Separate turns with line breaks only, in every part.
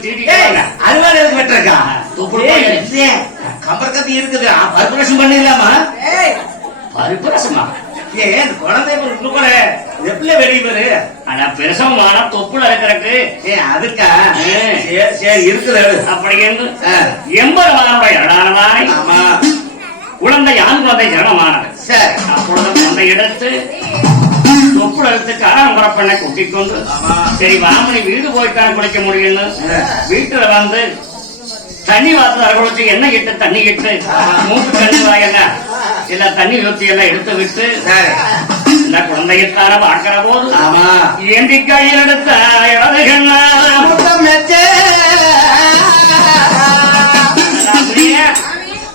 அருவாள் எதுக்கு. இல்லையே. கம்பர் கத்தி இருக்குது. பர்பரேஷன் பண்ணிடலாமா?
பருப்பு ரசமா?
ஏன் குழந்தை இன்னும் கூட? எப்படி வெளியே
ஆனா பெருசம் வானா தொப்புல இருக்கிறக்கு.
ஏ அதுக்கா?
ஏ.
சரி இருக்குது.
அப்படி என்று
ஆ.
எம்பெருமானுடைய அடானதாய்
ஆமா.
குழந்தை ஆண் குழந்தை ஜனமானது
சரி.
அப்பொழுது குழந்தை எடுத்து எடுத்து காராம்பர பெண்ணை கூட்டிக் கொண்டு
ஆமா.
சரி வாமணி வீடு போய்த்தான் குளிக்க முடியும்னு. வீட்டுல வந்து தண்ணி வாத்துல குளிச்சு எண்ணெய் இட்டு தண்ணி இட்டு மூக்கு தண்ணி வாயல்ல இல்ல தண்ணி ஊத்தி எல்லாம் எடுத்து விட்டு இந்த குழந்தையத்தார பார்க்கிற போது
ஆமா.
ஏந்தி கையில் எடுத்த இடது கண்ணா
முத்தம் மெச்சே.
அப்படியே,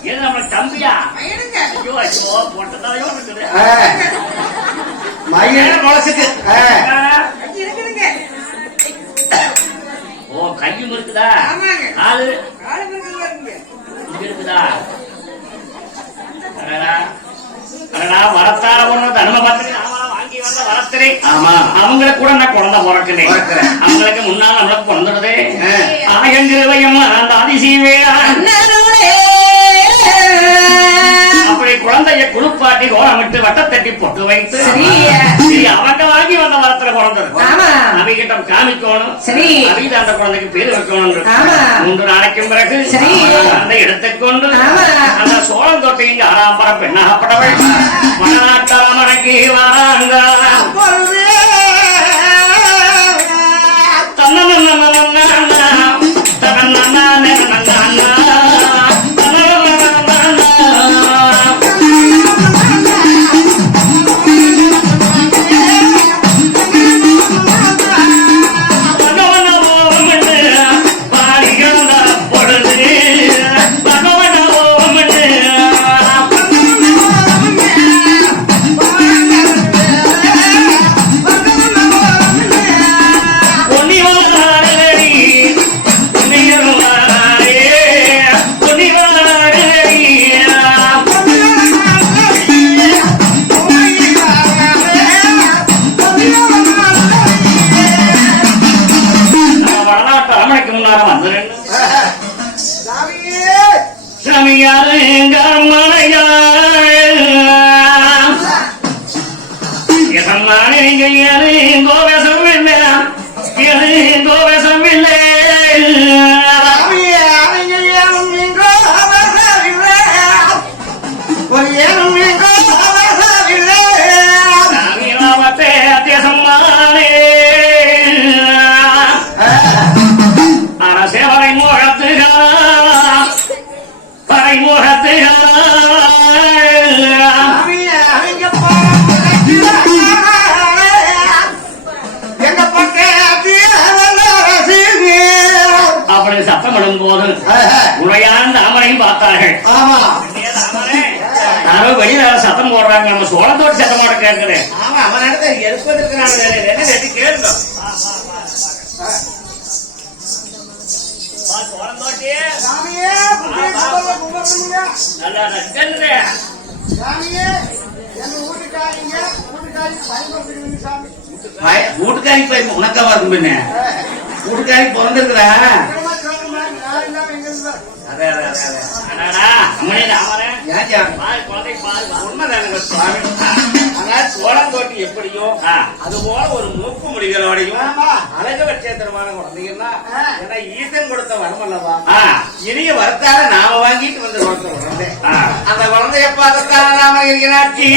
இது நம்ம தம்பியா? ஐயோ ஐயோ போட்டதாயோ இருக்குது
ஆமா
அவங்களுக்கு கூட நான் குழந்தை பிறக்குது
பிறக்கிறேன்.
அவங்களுக்கு முன்னால் நம்மளுக்கு பிறந்துடுது. ஆயங்கிருவையம்மா அந்த அதிசீவேயா அப்படி குழந்தைய குளிப்பாட்டி கோலமிட்டு வட்டத்தட்டி பொட்டு வைத்து
சரி.
அவங்க வாங்கி வந்த வரத்துல பிறந்தது
ஆமா.
அவைகிட்ட காமிக்கணும்
சரி.
அவைகிட்ட அந்த குழந்தைக்கு பேர் வைக்கணும்
ஆமா.
மூன்று நாளைக்கும் பிறகு
சரி.
அந்த எடுத்துக்கொண்டு. அந்த சோழம் தொட்டி இங்க ஆறாம்பர பெண்ணாகப்படவள் வடநாட்டாமரைக்கு வராங்க எசம்மானே இங்க கோவேசம் இல்லை. கோவேசம் இல்லை. சத்தம் உரையான தாமரையும் பார்த்தார்கள்.
ஆமா.
யாரோ வெளியில சத்தம் போடுறாங்க. நம்ம சோளத்தோடு சத்தமோட கேட்குது.
ஆமா அவன் இடத்த எடுப்பதற்கிறான் என்ன கேட்டு கேளுங்க
நல்லா
வீட்டுக்காரி போய் உனக்கவா இருக்கும் பின்ன வீட்டுக்காரி பிறந்திருக்கிறா அதே அதே அதே அதே
அடாடா, அம்மனே தாமரை.
ஏன்யா?
பாரு, குழந்தை பாரு.
உண்மைதானுங்க சுவாமி. ஆனா சோளந்தோட்டி எப்படியோ. அது போல ஒரு மூப்பு முடிகளோடையும்
ஆமா.
அழகு வட்சேத்திரமான குழந்தைங்கன்னா ஏன்னா ஈசன் கொடுத்த வரம் அல்லவா இனிய வரத்தால நாம வாங்கிட்டு வந்து குழந்தை. அந்த குழந்தைய பார்த்தால நாம இருக்கிறாச்சி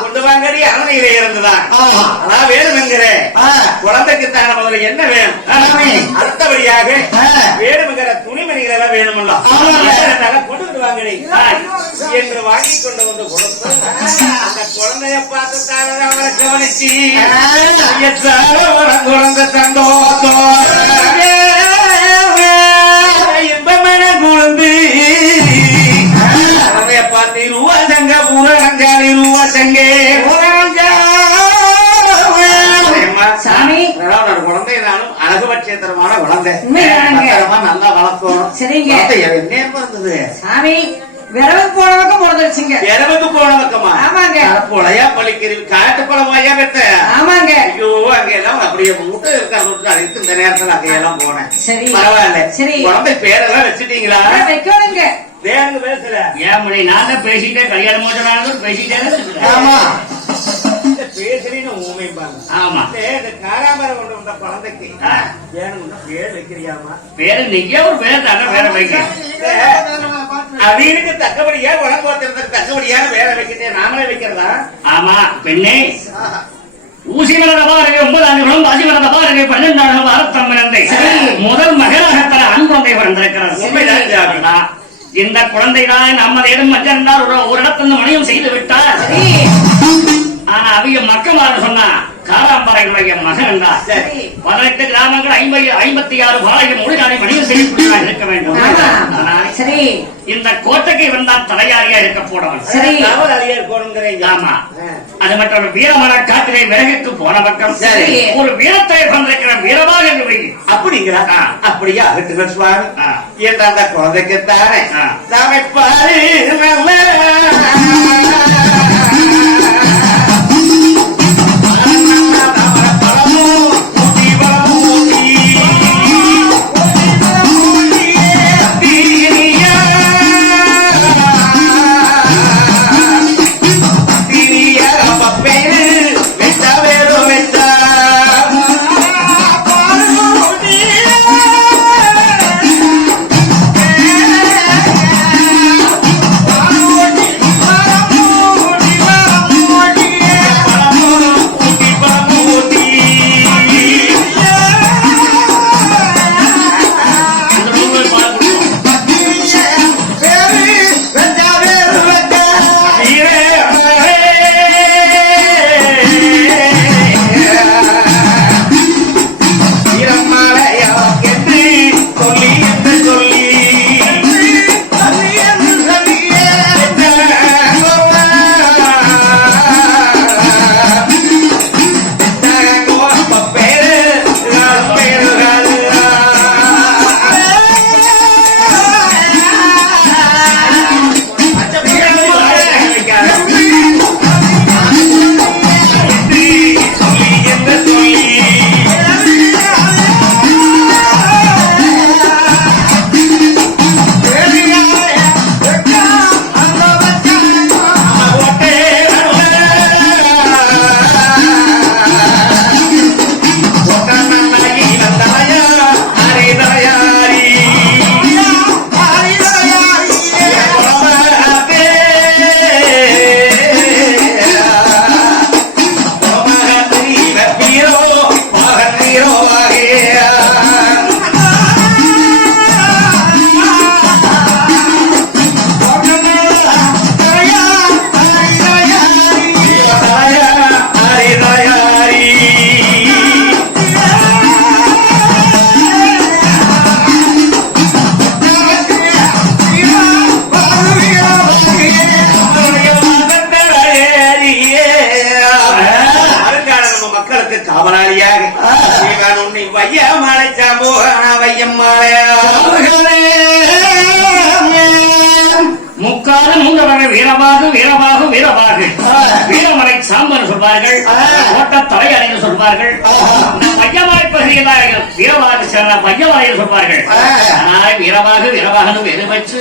கொண்டு வாங்கடி அரணையில இருந்துதான் அதான் வேணுமெங்கிற குழந்தைக்கு தான முதல்ல என்ன வேணும்? அடுத்தபடியாக வேணுமெங்கிற துணிமணிகள் எல்லாம் அதெல்லாம் கொண்டு வாங்கடி என்று வாங்கி கொண்டு வந்து கொடுத்து அந்த குழந்தைய பார்த்து தானே அவரை கவனிச்சு குழந்தை சந்தோஷம் அழகுபட்சேத்திரமான குழந்தை நல்லா வளர்க்கணும்
சரிங்க.
என்ன இருந்தது
சாமி விரவு போனவங்க பிறந்துருச்சுங்க.
இரவுக்கு போன பக்கமா
ஆமாங்க.
புழையா பழிக்கிறது காட்டு பழமாயா பெத்த.
ஆமாங்க.
ஐயோ அங்கெல்லாம் அப்படியே மூட்டை இருக்கா விட்டு அழைத்து இந்த நேரத்துல அங்கெல்லாம் போனேன்.
சரி.
பரவாயில்ல.
சரி.
குழந்தை பேரெல்லாம் வச்சுட்டீங்களா?
வைக்கணுங்க.
வேணுங்க பேசல.
ஏன் முடி நான் தான் பேசிட்டே கல்யாண மோசனானதும் பேசிட்டே.
ஆமா. பேசுறீன்னு
ஆமா.
இந்த காராமரம் கொண்டு வந்த குழந்தைக்கு. வேணும்னா பேர் வைக்கிறியாமா
பேரு நீக்கே ஒரு பேர் தானே பேரை வைக்க.
அவனுக்கு தக்கபடியா உடம்பு வச்சிருந்ததுக்கு தக்கபடியான வைக்கிட்டே நாமளே வைக்கிறதா?
ஆமா பெண்ணே. ஊசி மலர பாருங்க ஒன்பது ஆண்டுகளும் வாசி மலர பாருங்க பன்னெண்டாண்டு வாரத்தம் பிறந்தை. முதல் மகனாக தர ஆண் குழந்தை பிறந்திருக்கிறது
உண்மைதான்.
இந்த குழந்தைதான் நம்மதேடும் மச்சந்தார் ஒரு ஒரு இடத்துல மணியும் செய்து விட்டார். ஆனா அவங்க மக்கள் சொன்னா காராம்பாறைகளுடைய மகன் என்றார்
சரி.
பதினெட்டு கிராமங்கள் ஐம்பது ஐம்பத்தி ஆறு பாளையம் முடிநாளை மனித செய்யக்கூடியதாக இருக்க வேண்டும்.
சரி.
இந்த கோட்டைக்கு வந்தால் தலையாரியா இருக்க போனவன்
சரி.
ஆமா. அது மட்டும் வீரமர காட்டிலே விறகுக்கு போன பக்கம்.
சரி.
ஒரு வீரத்தை பிறந்திருக்கிற வீரமாக
அப்படிங்களா. அப்படியே அகட்டுங்க சுவாமி. என்ற அந்த குழந்தைக்குத்தானே?
ஆ.
சமைப்பாரு
முக்காலம் மூன்றவர்கள் வீரமாக வீரவாகு வீரமாக வீரமலை சாம்பல் சொல்வார்கள் ஓட்ட தலையறைன்னு சொல்வார்கள். பையமலை பகுதியில் வீரமாக சென்ற பையமலையில் சொல்வார்கள். ஆனால் வீரவாகு வீரவாகனு வேறு வச்சு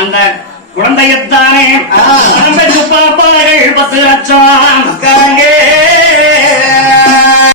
அந்த குழந்தையத்தானே பாப்பார்கள் பத்து லட்சம்.
காங்கே